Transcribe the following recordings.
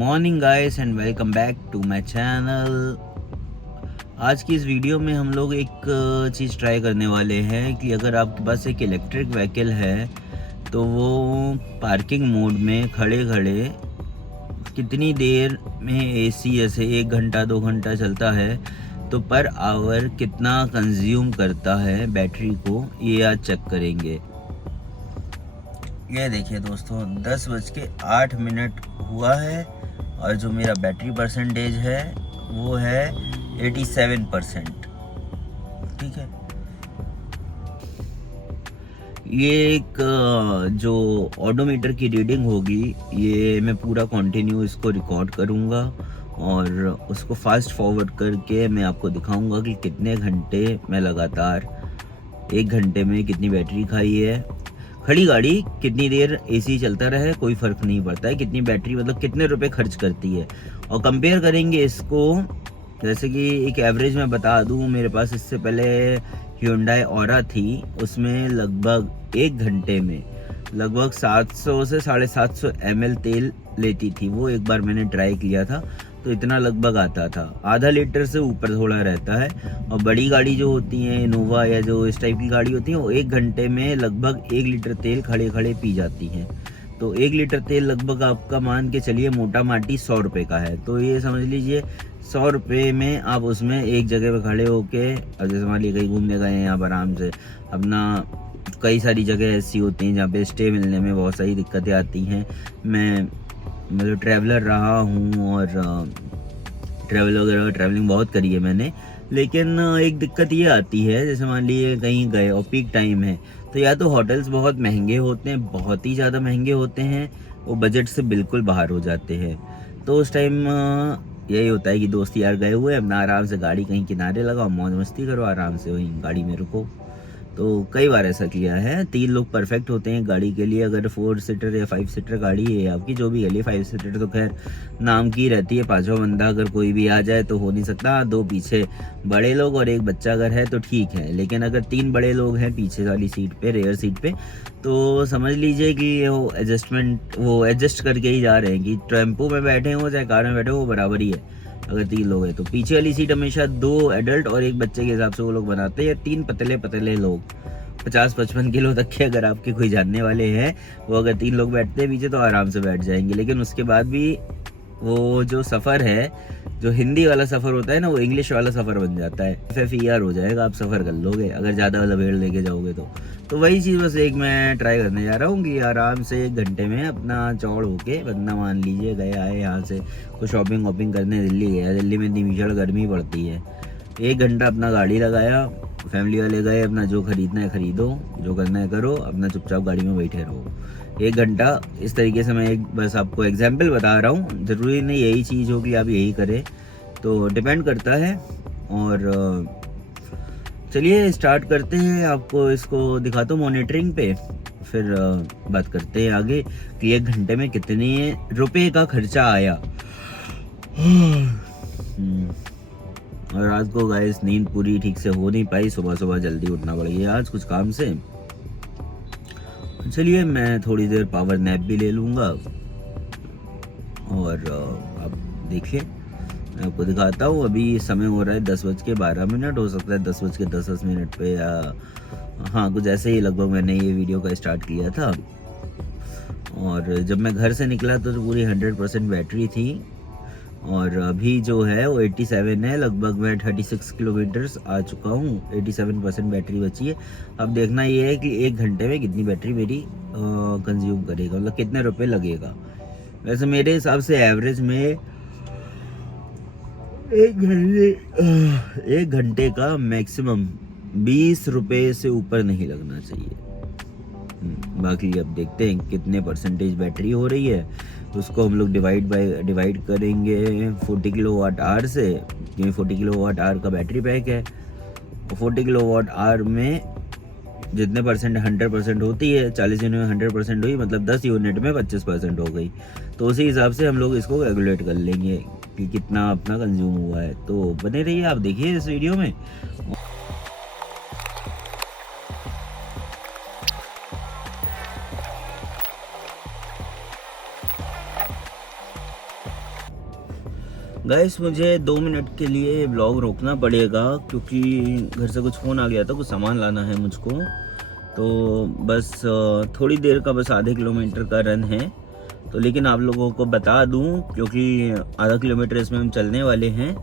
Morning guys and welcome back to my channel. आज की इस वीडियो में हम लोग एक चीज़ ट्राई करने वाले हैं कि अगर आपके पास एक इलेक्ट्रिक व्हीकल है तो वो पार्किंग मोड में खड़े खड़े कितनी देर में एसी जैसे 1 घंटा 2 घंटा चलता है तो पर आवर कितना कंज्यूम करता है बैटरी को, ये आज चेक करेंगे। ये देखिए दोस्तों, 10:08 हुआ है और जो मेरा बैटरी परसेंटेज है वो है 87%। ठीक है, ये एक जो ऑडोमीटर की रीडिंग होगी ये मैं पूरा कंटिन्यू इसको रिकॉर्ड करूँगा और उसको फास्ट फॉरवर्ड करके मैं आपको दिखाऊंगा कि कितने घंटे मैं लगातार 1 घंटे में कितनी बैटरी खाई है। खड़ी गाड़ी कितनी देर एसी चलता रहे कोई फ़र्क नहीं पड़ता है, कितनी बैटरी मतलब कितने रुपए खर्च करती है। और कंपेयर करेंगे इसको, जैसे कि एक एवरेज मैं बता दूं, मेरे पास इससे पहले Hyundai Aura थी, उसमें लगभग 1 घंटे में लगभग 700 से 750 ml तेल लेती थी। वो एक बार मैंने ट्राई किया था तो इतना लगभग आता था, आधा लीटर से ऊपर थोड़ा रहता है। और बड़ी गाड़ी जो होती हैं इनोवा या जो इस टाइप की गाड़ी होती है वो 1 घंटे में लगभग 1 लीटर तेल खड़े खड़े पी जाती हैं। तो 1 लीटर तेल लगभग आपका मान के चलिए मोटा माटी 100 रुपये का है, तो ये समझ लीजिए 100 रुपये में आप उसमें एक जगह पे खड़े होके, अब जैसे मान लीजिए कहीं घूमने गए हैं आप आराम से अपना, कई सारी जगह ऐसी होती हैं जहाँ पे स्टे मिलने में बहुत सारी दिक्कतें आती हैं। मैं मतलब ट्रैवलर रहा हूँ और ट्रैवलिंग बहुत करी है मैंने, लेकिन एक दिक्कत ये आती है, जैसे मान लीजिए कहीं गए और पीक टाइम है तो या तो होटल्स बहुत महंगे होते हैं, बहुत ही ज़्यादा महंगे होते हैं, वो बजट से बिल्कुल बाहर हो जाते हैं। तो उस टाइम यही होता है कि दोस्त यार गए हुए अपना आराम से गाड़ी कहीं किनारे लगाओ, मौज मस्ती करो, आराम से वहीं गाड़ी में रुको। तो कई बार ऐसा किया है। 3 लोग परफेक्ट होते हैं गाड़ी के लिए। अगर 4 सीटर या 5 सीटर गाड़ी है आपकी, जो भी है, 5 सीटर तो खैर नाम की रहती है, पांचवा बंदा अगर कोई भी आ जाए तो हो नहीं सकता। 2 पीछे बड़े लोग और 1 बच्चा अगर है तो ठीक है, लेकिन अगर 3 बड़े लोग हैं पीछे वाली सीट पे, रेयर सीट पे, तो समझ लीजिए कि वो एडजस्ट करके ही जा रहे हैं कि टेम्पो में बैठे हो चाहे कार में बैठे हो वो बराबर ही है। अगर 3 लोग हैं तो पीछे वाली सीट हमेशा 2 एडल्ट और 1 बच्चे के हिसाब से वो लोग बनाते हैं। 3 पतले पतले लोग 50-55 किलो तक के अगर आपके कोई जानने वाले हैं, वो अगर 3 लोग बैठते हैं पीछे तो आराम से बैठ जाएंगे। लेकिन उसके बाद भी वो जो सफ़र है, जो हिंदी वाला सफ़र होता है ना, वो इंग्लिश वाला सफ़र बन जाता है। FFER हो जाएगा, आप सफ़र कर लोगे अगर ज़्यादा वाला भीड़ लेके जाओगे तो वही चीज़ बस एक मैं ट्राई करने जा रहा हूँ कि आराम से 1 घंटे में अपना चौड़ होके बंदा, मान लीजिए गया है यहाँ से कुछ शॉपिंग वॉपिंग करने, दिल्ली गया, दिल्ली में इतनी भीषण गर्मी पड़ती है, 1 घंटा अपना गाड़ी लगाया, फैमिली वाले गए, अपना जो खरीदना है खरीदो, जो करना है करो, अपना चुपचाप गाड़ी में बैठे रहो 1 घंटा। इस तरीके से मैं एक बस आपको एग्जाम्पल बता रहा हूँ, ज़रूरी नहीं यही चीज़ हो कि आप यही करें, तो डिपेंड करता है। और चलिए स्टार्ट करते हैं, आपको इसको दिखाता हूँ मॉनिटरिंग पे, फिर बात करते हैं आगे कि 1 घंटे में कितने रुपए का खर्चा आया। और रात को गाइस नींद पूरी ठीक से हो नहीं पाई, सुबह सुबह जल्दी उठना पड़ गया आज कुछ काम से। चलिए मैं थोड़ी देर पावर नैप भी ले लूँगा और आप देखिए मैं आपको दिखाता हूँ। अभी समय हो रहा है 10:12, हो सकता है 10:10 पे, या हाँ कुछ ऐसे ही लगभग मैंने ये वीडियो का स्टार्ट किया था। और जब मैं घर से निकला तो पूरी 100% बैटरी थी और अभी जो है वो 87 है। लगभग मैं 36 किलोमीटर्स आ चुका हूँ, 87% बैटरी बची है। अब देखना ये है कि 1 घंटे में कितनी बैटरी मेरी कंज्यूम करेगा, मतलब कितने रुपए लगेगा। वैसे मेरे हिसाब से एवरेज में 1 घंटे का मैक्सिमम 20 रुपये से ऊपर नहीं लगना चाहिए। बाकी अब देखते हैं कितने परसेंटेज बैटरी हो रही है, उसको हम लोग डिवाइड करेंगे 40 किलोवाट आवर से, क्योंकि 40 किलोवाट आवर का बैटरी पैक है। 40 किलोवाट आवर में जितने परसेंट 100% होती है, 40 यूनिट में 100% हुई, मतलब 10 यूनिट में 25% हो गई। तो उसी हिसाब से हम लोग इसको कैलकुलेट कर लेंगे कि कितना अपना कंज्यूम हुआ है। तो बने रहिए, आप देखिए इस वीडियो में। गाइस मुझे 2 मिनट के लिए ब्लॉग रोकना पड़ेगा क्योंकि घर से कुछ फ़ोन आ गया था, कुछ सामान लाना है मुझको। तो बस थोड़ी देर का, बस आधे किलोमीटर का रन है। तो लेकिन आप लोगों को बता दूं क्योंकि आधा किलोमीटर इसमें हम चलने वाले हैं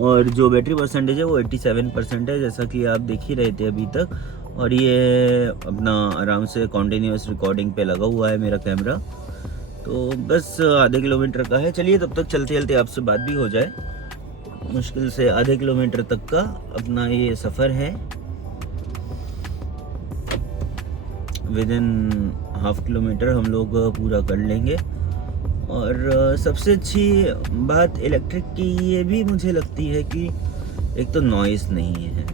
और जो बैटरी परसेंटेज है वो 87% है, जैसा कि आप देख ही रहे थे अभी तक। और ये अपना आराम से कॉन्टिन्यूस रिकॉर्डिंग पे लगा हुआ है मेरा कैमरा। तो बस आधे किलोमीटर का है। चलिए तब तक चलते चलते आपसे बात भी हो जाए। मुश्किल से आधे किलोमीटर तक का अपना ये सफ़र है। विद इन हाफ किलोमीटर हम लोग पूरा कर लेंगे। और सबसे अच्छी बात इलेक्ट्रिक की ये भी मुझे लगती है कि एक तो नॉइस नहीं है।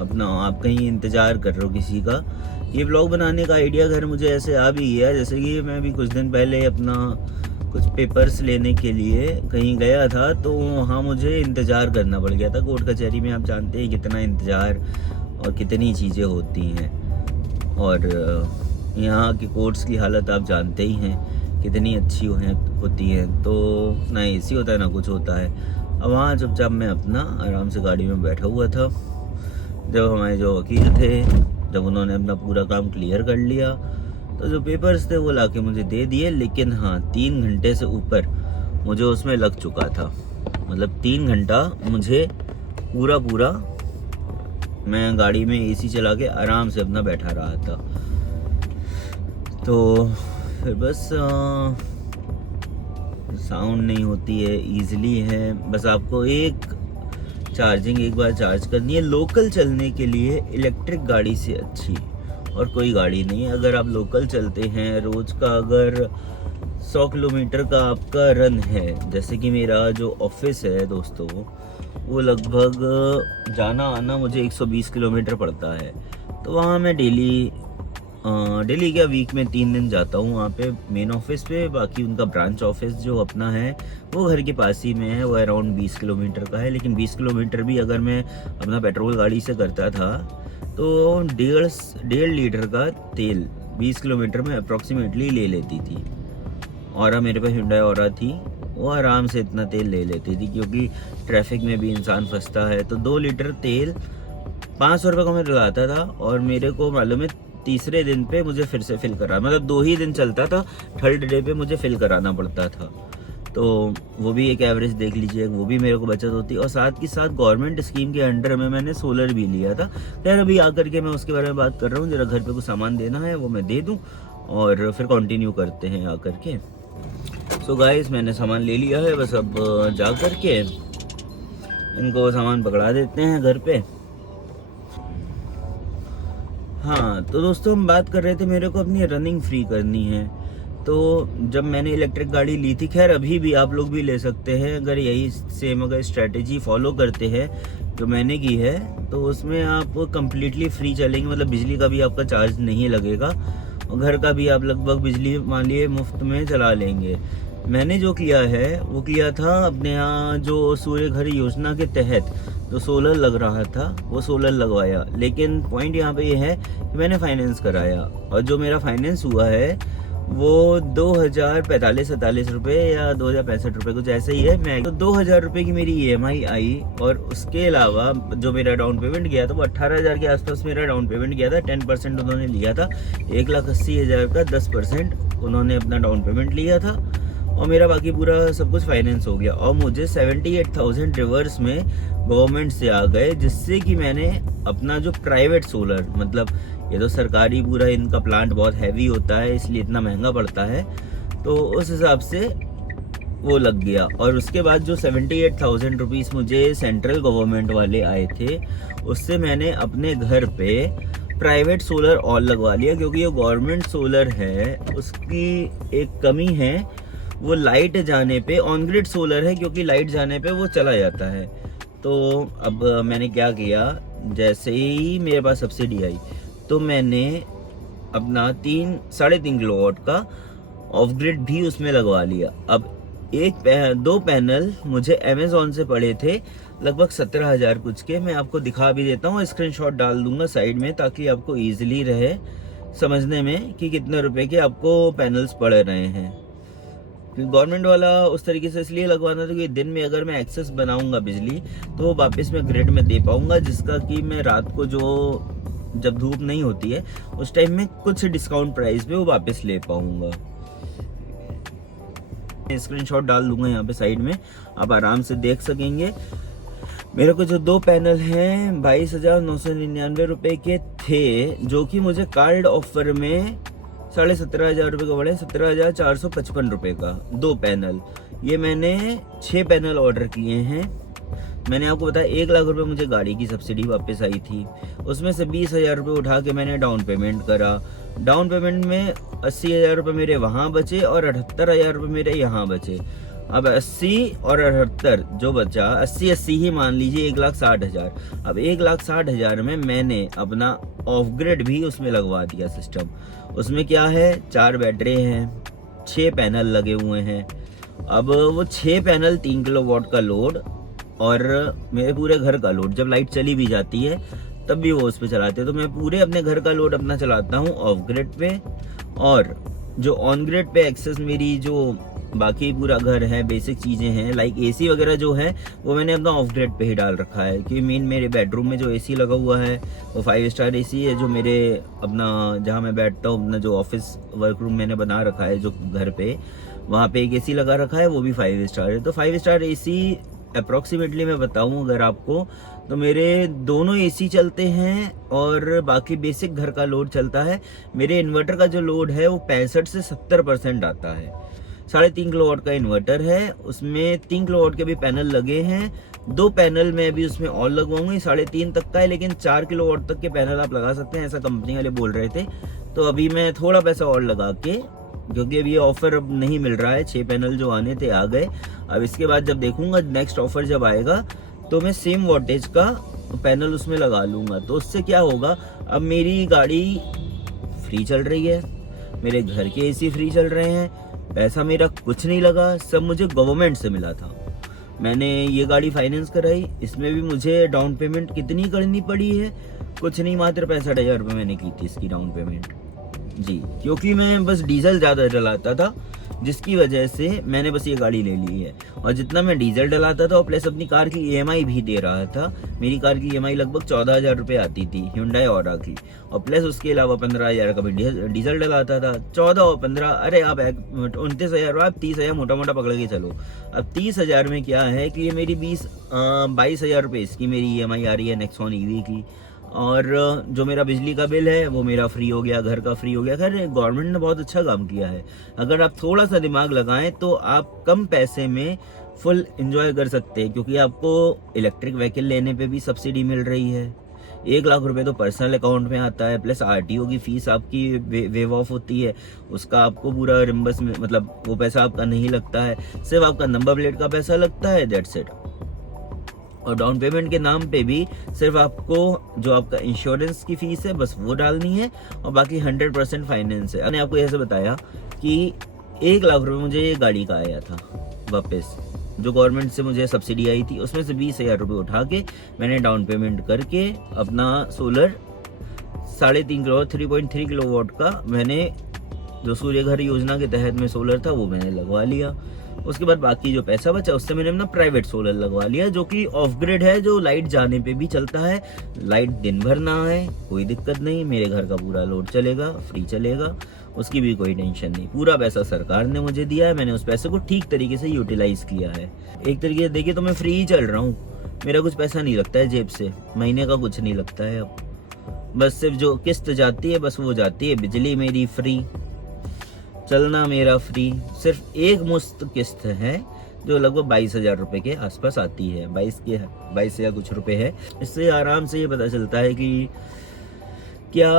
अपना आप कहीं इंतज़ार कर रहे हो किसी का। ये ब्लॉग बनाने का आइडिया घर मुझे ऐसे आ भी गया, जैसे कि मैं भी कुछ दिन पहले अपना कुछ पेपर्स लेने के लिए कहीं गया था, तो वहाँ मुझे इंतज़ार करना पड़ गया था। कोर्ट कचहरी में आप जानते हैं कितना इंतज़ार और कितनी चीज़ें होती हैं। और यहाँ के कोर्ट्स की हालत आप जानते ही हैं कितनी अच्छी होती हैं। तो ना एसी होता है ना कुछ होता है। अब वहाँ जब मैं अपना आराम से गाड़ी में बैठा हुआ था, जब हमारे जो वकील थे, जब उन्होंने अपना पूरा काम क्लियर कर लिया, तो जो पेपर्स थे वो लाके मुझे दे दिए। लेकिन हाँ, 3 घंटे से ऊपर मुझे उसमें लग चुका था। मतलब 3 घंटा मुझे पूरा मैं गाड़ी में एसी चला के आराम से अपना बैठा रहा था। तो फिर बस साउंड नहीं होती है, ईजिली है। बस आपको चार्जिंग एक बार चार्ज करनी है। लोकल चलने के लिए इलेक्ट्रिक गाड़ी से अच्छी और कोई गाड़ी नहीं है। अगर आप लोकल चलते हैं, रोज़ का अगर 100 किलोमीटर का आपका रन है, जैसे कि मेरा जो ऑफिस है दोस्तों, वो लगभग जाना आना मुझे 120 किलोमीटर पड़ता है। तो वहाँ मैं डेली क्या, वीक में 3 दिन जाता हूँ वहाँ पे मेन ऑफिस पे। बाकी उनका ब्रांच ऑफिस जो अपना है वो घर के पास ही में है, वो अराउंड 20 किलोमीटर का है। लेकिन 20 किलोमीटर भी अगर मैं अपना पेट्रोल गाड़ी से करता था तो 1.5 लीटर का तेल 20 किलोमीटर में अप्रॉक्सीमेटली ले लेती थी। और मेरे पास Hyundai Aura थी, वो आराम से इतना तेल ले लेती थी क्योंकि ट्रैफिक में भी इंसान फंसता है। तो 2 लीटर तेल 500 रुपये का मैं डलाता था और मेरे को मालूम है तीसरे दिन पे मुझे फिर से फिल करा, मतलब 2 ही दिन चलता था, थर्ड डे पे मुझे फिल कराना पड़ता था। तो वो भी एक एवरेज देख लीजिए, वो भी मेरे को बचत होती। और साथ के साथ गवर्नमेंट स्कीम के अंडर में मैंने सोलर भी लिया था। खैर अभी आकर के मैं उसके बारे में बात कर रहा हूँ। जरा घर पे कुछ सामान देना है वो मैं दे दूँ और फिर कंटिन्यू करते हैं आकर के। सो गाइस मैंने सामान ले लिया है, बस अब जा कर के इनको सामान पकड़ा देते हैं घर पे। हाँ तो दोस्तों हम बात कर रहे थे, मेरे को अपनी रनिंग फ्री करनी है। तो जब मैंने इलेक्ट्रिक गाड़ी ली थी, खैर अभी भी आप लोग भी ले सकते हैं अगर यही सेम अगर स्ट्रेटेजी फॉलो करते हैं जो मैंने की है, तो उसमें आप कम्प्लीटली फ्री चलेंगे। मतलब बिजली का भी आपका चार्ज नहीं लगेगा और घर का भी आप लगभग बिजली मान लिए मुफ्त में चला लेंगे। मैंने जो किया है वो किया था अपने यहाँ जो सूर्य घर योजना के तहत जो सोलर लग रहा था वो सोलर लगवाया। लेकिन पॉइंट यहाँ पे ये है कि मैंने फाइनेंस कराया और जो मेरा फाइनेंस हुआ है वो 2045 रुपये या 2065 रुपये कुछ ऐसे ही है। मैं तो 2000 रुपये की मेरी EMI आई और उसके अलावा जो मेरा डाउन पेमेंट गया था वो 18,000 के आसपास मेरा डाउन पेमेंट गया था। 10% उन्होंने लिया था, 1,80,000 का 10% उन्होंने अपना डाउन पेमेंट लिया था और मेरा बाकी पूरा सब कुछ फाइनेंस हो गया। और मुझे 78,000 रिवर्स में गवर्नमेंट से आ गए, जिससे कि मैंने अपना जो प्राइवेट सोलर, मतलब ये तो सरकारी पूरा इनका प्लांट बहुत हैवी होता है इसलिए इतना महंगा पड़ता है, तो उस हिसाब से वो लग गया। और उसके बाद जो 78,000 रुपीज़ मुझे सेंट्रल गवर्नमेंट वाले आए थे, उससे मैंने अपने घर पे प्राइवेट सोलर और लगवा लिया। क्योंकि ये गवर्नमेंट सोलर है उसकी एक कमी है, वो लाइट जाने पे, ऑन ग्रिड सोलर है क्योंकि लाइट जाने पे वो चला जाता है। तो अब मैंने क्या किया, जैसे ही मेरे पास सब्सिडी आई तो मैंने अपना 3-3.5 किलोवाट का ऑफ ग्रिड भी उसमें लगवा लिया। अब 2 पैनल मुझे अमेज़ॉन से पड़े थे लगभग 17,000 कुछ के। मैं आपको दिखा भी देता हूँ, स्क्रीनशॉट डाल दूंगा साइड में ताकि आपको ईजिली रहे समझने में कि कितने रुपए के आपको पैनल्स पड़ रहे हैं। गवर्नमेंट वाला उस तरीके से इसलिए लगवाना था कि दिन में अगर मैं एक्सेस बनाऊंगा बिजली तो वो वापस मैं ग्रिड में दे पाऊंगा, जिसका कि मैं रात को जो जब धूप नहीं होती है उस टाइम में कुछ डिस्काउंट प्राइस पे वो वापस ले पाऊंगा। स्क्रीनशॉट डाल दूंगा यहाँ पे साइड में, आप आराम से देख सकेंगे। मेरे को जो 2 पैनल हैं 22,999 रुपए के थे, जो कि मुझे कार्ड ऑफर में 17,500 रुपये का पड़े, 17,455 रुपये का 2 पैनल। ये मैंने 6 पैनल ऑर्डर किए हैं। मैंने आपको बताया 1 लाख रुपए मुझे गाड़ी की सब्सिडी वापस आई थी, उसमें से 20,000 रुपये उठा के मैंने डाउन पेमेंट करा। डाउन पेमेंट में 80,000 रुपये मेरे वहाँ बचे और 78,000 रुपये मेरे यहाँ बचे। अब 80 और 78 जो बचा, 80 ही मान लीजिए 1,60,000। अब 1,60,000 में मैंने अपना ऑफ ग्रिड भी उसमें लगवा दिया सिस्टम। उसमें क्या है, 4 बैटरी हैं, 6 पैनल लगे हुए हैं। अब वो 6 पैनल 3 किलोवाट का लोड और मेरे पूरे घर का लोड, जब लाइट चली भी जाती है तब भी वो उस पर चलाते हैं। तो मैं पूरे अपने घर का लोड अपना चलाता हूँ ऑफ ग्रिड पे, और जो ऑन ग्रिड पे एक्सेस मेरी जो बाकी पूरा घर है, बेसिक चीज़ें हैं लाइक एसी वगैरह जो है वो मैंने अपना ऑफ ग्रिड पे ही डाल रखा है। क्योंकि मेन मेरे बेडरूम में जो एसी लगा हुआ है वो 5 स्टार एसी है, जो मेरे अपना जहाँ मैं बैठता हूँ, अपना जो ऑफिस वर्क रूम मैंने बना रखा है जो घर पे, वहाँ पे एक एसी लगा रखा है, वो भी 5 स्टार है। तो 5 स्टार एसी अप्रॉक्सीमेटली मैं बताऊँ अगर आपको, तो मेरे दोनों एसी चलते हैं और बाकी बेसिक घर का लोड चलता है। मेरे इन्वर्टर का जो लोड है वो 65 से 70% आता है। 3.5 किलोवाट का इन्वर्टर है, उसमें 3 किलोवाट के भी पैनल लगे हैं। 2 पैनल मैं अभी उसमें और लगवाऊंगी, 3.5 तक का है, लेकिन 4 किलोवाट तक के पैनल आप लगा सकते हैं, ऐसा कंपनी वाले बोल रहे थे। तो अभी मैं थोड़ा पैसा और लगा के, क्योंकि अभी ये ऑफर अब नहीं मिल रहा है, 6 पैनल जो आने थे आ गए। अब इसके बाद जब देखूंगा नेक्स्ट ऑफर जब आएगा तो मैं सेम वोल्टेज का पैनल उसमें लगा लूंगा। तो उससे क्या होगा, अब मेरी गाड़ी फ्री चल रही है, मेरे घर के एसी फ्री चल रहे हैं, पैसा मेरा कुछ नहीं लगा, सब मुझे गवर्नमेंट से मिला था। मैंने ये गाड़ी फाइनेंस कराई, इसमें भी मुझे डाउन पेमेंट कितनी करनी पड़ी है, कुछ नहीं, मात्र 65,000 रुपये मैंने की थी इसकी डाउन पेमेंट जी। क्योंकि मैं बस डीजल ज़्यादा डलाता था, जिसकी वजह से मैंने बस ये गाड़ी ले ली है। और जितना मैं डीजल डलाता था और प्लस अपनी कार की ईएमआई भी दे रहा था, मेरी कार की ईएमआई लगभग 14,000 रुपये आती थी Hyundai ऑरा की, और प्लस उसके अलावा 15,000 का भी डीजल डलाता था। 14 और 15, अरे आप 29,000, आप 30,000 मोटा मोटा पकड़ के चलो। अब 30,000 में क्या है कि ये मेरी 22,000 रुपये इसकी मेरी ईएमआई आ रही है नेक्सॉन ईवी की, और जो मेरा बिजली का बिल है वो मेरा फ्री हो गया, घर का फ्री हो गया। खैर गवर्नमेंट ने बहुत अच्छा काम किया है, अगर आप थोड़ा सा दिमाग लगाएं तो आप कम पैसे में फुल एंजॉय कर सकते हैं। क्योंकि आपको इलेक्ट्रिक व्हीकल लेने पे भी सब्सिडी मिल रही है, 1 लाख रुपए तो पर्सनल अकाउंट में आता है, प्लस आरटीओ की फीस आपकी वेव ऑफ होती है, उसका आपको पूरा रिम्बर्स में, मतलब वो पैसा आपका नहीं लगता है, सिर्फ आपका नंबर प्लेट का पैसा लगता है, दैट्स इट। और डाउन पेमेंट के नाम पे भी सिर्फ आपको जो आपका इंश्योरेंस की फीस है बस वो डालनी है, और बाकी 100% फाइनेंस है। मैंने आपको ऐसे बताया कि 1 लाख रुपए मुझे ये गाड़ी का आया था वापस, जो गवर्नमेंट से मुझे सब्सिडी आई थी, उसमें से 20,000 रुपये उठा के मैंने डाउन पेमेंट करके अपना सोलर 3.5 किलो 3.3 किलोवाट का मैंने जो सूर्य घर योजना के तहत में सोलर था वो मैंने लगवा लिया। उसके बाद बाकी जो पैसा बचा उससे मैंने अपना प्राइवेट सोलर लगवा लिया, जो कि ऑफ ग्रिड है, जो लाइट जाने पे भी चलता है। लाइट दिन भर ना आए कोई दिक्कत नहीं, मेरे घर का पूरा लोड चलेगा, फ्री चलेगा, उसकी भी कोई टेंशन नहीं। पूरा पैसा सरकार ने मुझे दिया है, मैंने उस पैसे को ठीक तरीके से यूटिलाइज किया है। एक तरीके से देखिए तो मैं फ्री ही चल रहा हूँ, मेरा कुछ पैसा नहीं लगता है जेब से, महीने का कुछ नहीं लगता है। अब बस सिर्फ जो किस्त जाती है बस वो जाती है, बिजली मेरी फ्री, चलना मेरा फ्री। सिर्फ एक मुश्त किस्त है जो लगभग 22,000 रुपये के आसपास आती है, 22 या कुछ रुपए है। इससे आराम से ये पता चलता है कि क्या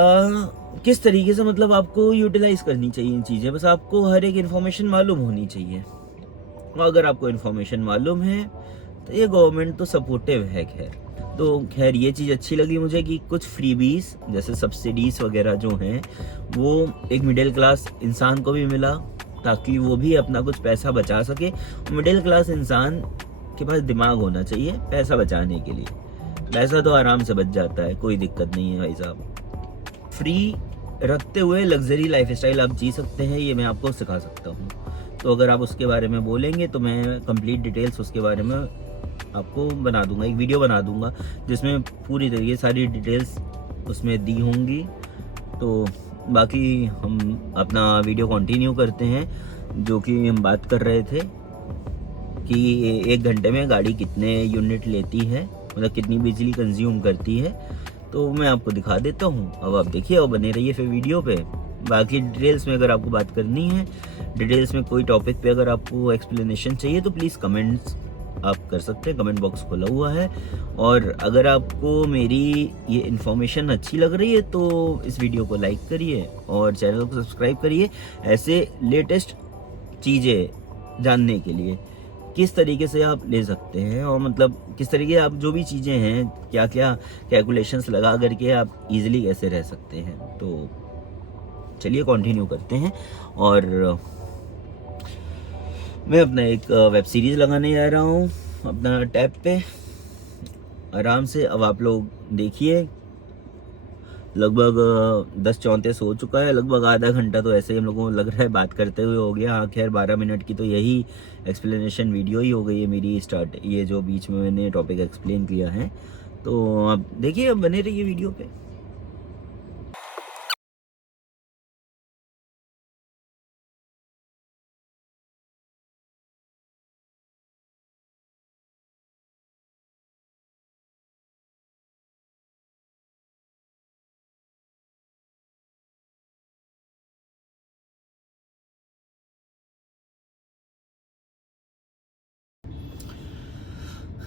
किस तरीके से मतलब आपको यूटिलाइज करनी चाहिए इन चीज़ें। बस आपको हर एक इन्फॉर्मेशन मालूम होनी चाहिए, और अगर आपको इन्फॉर्मेशन मालूम है तो ये गवर्नमेंट तो सपोर्टिव है। खैर ये चीज़ अच्छी लगी मुझे कि कुछ फ्रीबीज जैसे सब्सिडीज वगैरह जो हैं वो एक मिडिल क्लास इंसान को भी मिला, ताकि वो भी अपना कुछ पैसा बचा सके। मिडिल क्लास इंसान के पास दिमाग होना चाहिए पैसा बचाने के लिए, पैसा तो आराम से बच जाता है, कोई दिक्कत नहीं है भाई साहब। फ्री रखते हुए लग्जरी लाइफस्टाइल आप जी सकते हैं, ये मैं आपको सिखा सकता हूँ। तो अगर आप उसके बारे में बोलेंगे तो मैं कंप्लीट डिटेल्स उसके बारे में आपको बना दूंगा, एक वीडियो बना दूंगा जिसमें पूरी तरीके सारी डिटेल्स उसमें दी होंगी। तो बाकी हम अपना वीडियो कंटिन्यू करते हैं, जो कि हम बात कर रहे थे कि 1 घंटे में गाड़ी कितने यूनिट लेती है, मतलब कितनी बिजली कंज्यूम करती है। तो मैं आपको दिखा देता हूँ, अब आप देखिए और बने रहिए फिर वीडियो पे। बाकी डिटेल्स में अगर आपको बात करनी है, डिटेल्स में कोई टॉपिक पे अगर आपको एक्सप्लेनेशन चाहिए तो प्लीज़ कमेंट्स आप कर सकते हैं, कमेंट बॉक्स खुला हुआ है। और अगर आपको मेरी ये इन्फॉर्मेशन अच्छी लग रही है तो इस वीडियो को लाइक करिए और चैनल को सब्सक्राइब करिए, ऐसे लेटेस्ट चीज़ें जानने के लिए किस तरीके से आप ले सकते हैं, और मतलब किस तरीके आप जो भी चीज़ें हैं, क्या क्या कैलकुलेशंस लगा करके आप इजीली कैसे रह सकते हैं। तो चलिए कंटिन्यू करते हैं। और मैं अपना एक वेब सीरीज़ लगाने जा रहा हूँ अपना टैब पे, आराम से। अब आप लोग देखिए, लगभग 10:34 हो चुका है, लगभग आधा घंटा तो ऐसे ही हम लोगों को लग रहा है बात करते हुए हो गया। हाँ खैर 12 मिनट की तो यही एक्सप्लेनेशन वीडियो ही हो गई है मेरी स्टार्ट, ये जो बीच में मैंने टॉपिक एक्सप्लेन किया है। तो आप देखिए, अब बने रहिए वीडियो पे।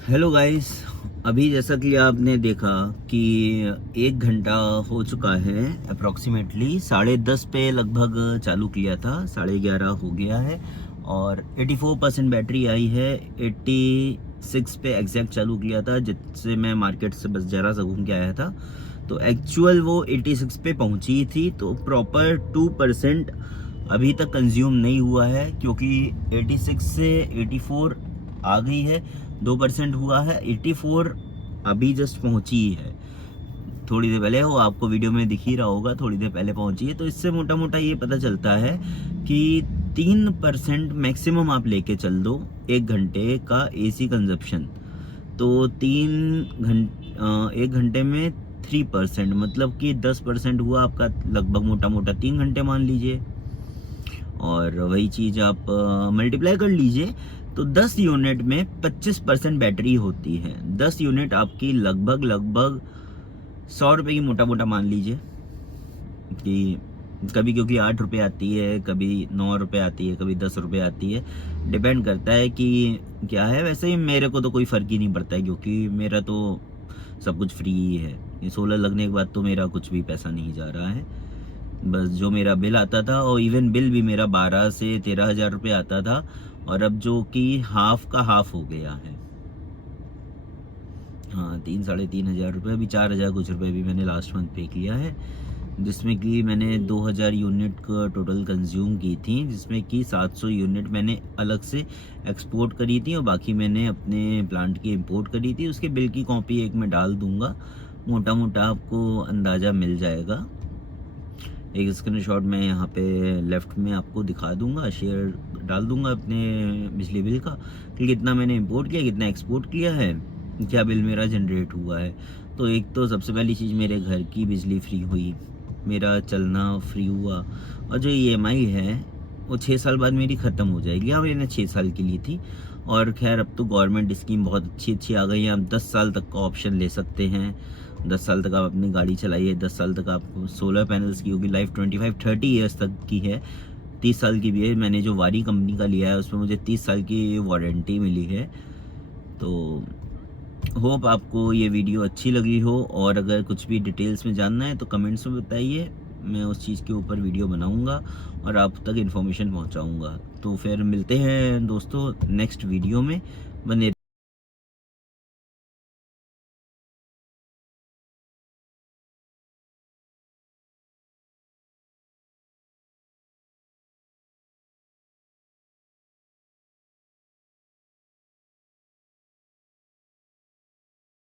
हेलो गाइस, अभी जैसा कि आपने देखा कि 1 घंटा हो चुका है, अप्रॉक्सीमेटली 10:30 पे लगभग चालू किया था, 11:30 हो गया है और 84% बैटरी आई है। 86 पे एग्जैक्ट चालू किया था, जिससे मैं मार्केट से बस जरा सा घूम के आया था। तो एक्चुअल वो 86 पे पहुंची थी, तो प्रॉपर 2% अभी तक कंज्यूम नहीं हुआ है, क्योंकि 86 से 84 आ गई है, 2% हुआ है। 84 अभी जस्ट पहुंची है, थोड़ी देर पहले, वो आपको वीडियो में दिख ही रहा होगा, थोड़ी देर पहले पहुंची है। तो इससे मोटा मोटा ये पता चलता है कि 3% मैक्सिमम आप लेके चल दो 1 घंटे का एसी कंजप्शन। तो 1 घंटे में 3%, मतलब कि 10% हुआ आपका, लगभग मोटा मोटा 3 घंटे मान लीजिए। और वही चीज़ आप मल्टीप्लाई कर लीजिए, तो 10 यूनिट में 25% बैटरी होती है। 10 यूनिट आपकी लगभग 100 रुपये की मोटा मोटा मान लीजिए, कि कभी क्योंकि 8 रुपये आती है, कभी 9 रुपये आती है, कभी 10 रुपये आती है, डिपेंड करता है कि क्या है। वैसे ही मेरे को तो कोई फ़र्क ही नहीं पड़ता है, क्योंकि मेरा तो सब कुछ फ्री ही है। ये सोलर लगने के बाद तो मेरा कुछ भी पैसा नहीं जा रहा है, बस जो मेरा बिल आता था, और इवन बिल भी मेरा 12 से 13 हज़ार रुपये आता था, और अब जो कि हाफ का हाफ हो गया है। हाँ 3-3.5 हज़ार रुपये, अभी 4 हज़ार कुछ रुपये भी मैंने लास्ट मंथ पे किया है, जिसमें कि मैंने 2000 यूनिट का टोटल कंज्यूम की थी, जिसमें कि 700 यूनिट मैंने अलग से एक्सपोर्ट करी थी और बाकी मैंने अपने प्लांट की इंपोर्ट करी थी। उसके बिल की कॉपी एक मैं डाल दूंगा, मोटा मोटा आपको अंदाज़ा मिल जाएगा। एक स्क्रीनशॉट मैं यहाँ पे लेफ्ट में आपको दिखा दूंगा, शेयर डाल दूंगा अपने बिजली बिल का, कि कितना मैंने इंपोर्ट किया, कितना एक्सपोर्ट किया है, क्या बिल मेरा जनरेट हुआ है। तो एक तो सबसे पहली चीज़, मेरे घर की बिजली फ्री हुई, मेरा चलना फ्री हुआ, और जो EMI है वो 6 साल बाद मेरी ख़त्म हो जाएगी। हाँ मैंने 6 साल की ली थी, और खैर अब तो गवर्नमेंट स्कीम बहुत अच्छी अच्छी आ गई है, आप 10 साल तक का ऑप्शन ले सकते हैं। 10 साल तक आप अपनी गाड़ी चलाइए, 10 साल तक आपको सोलर पैनल्स की होगी लाइफ, 25-30 ईयर्स तक की है, 30 साल की भी है। मैंने जो वारी कंपनी का लिया है उसमें मुझे 30 साल की वारंटी मिली है। तो होप आपको ये वीडियो अच्छी लगी हो, और अगर कुछ भी डिटेल्स में जानना है तो कमेंट्स में बताइए, मैं उस चीज़ के ऊपर वीडियो बनाऊंगा और आप तक इन्फॉर्मेशन पहुंचाऊंगा। तो फिर मिलते हैं दोस्तों नेक्स्ट वीडियो में, बने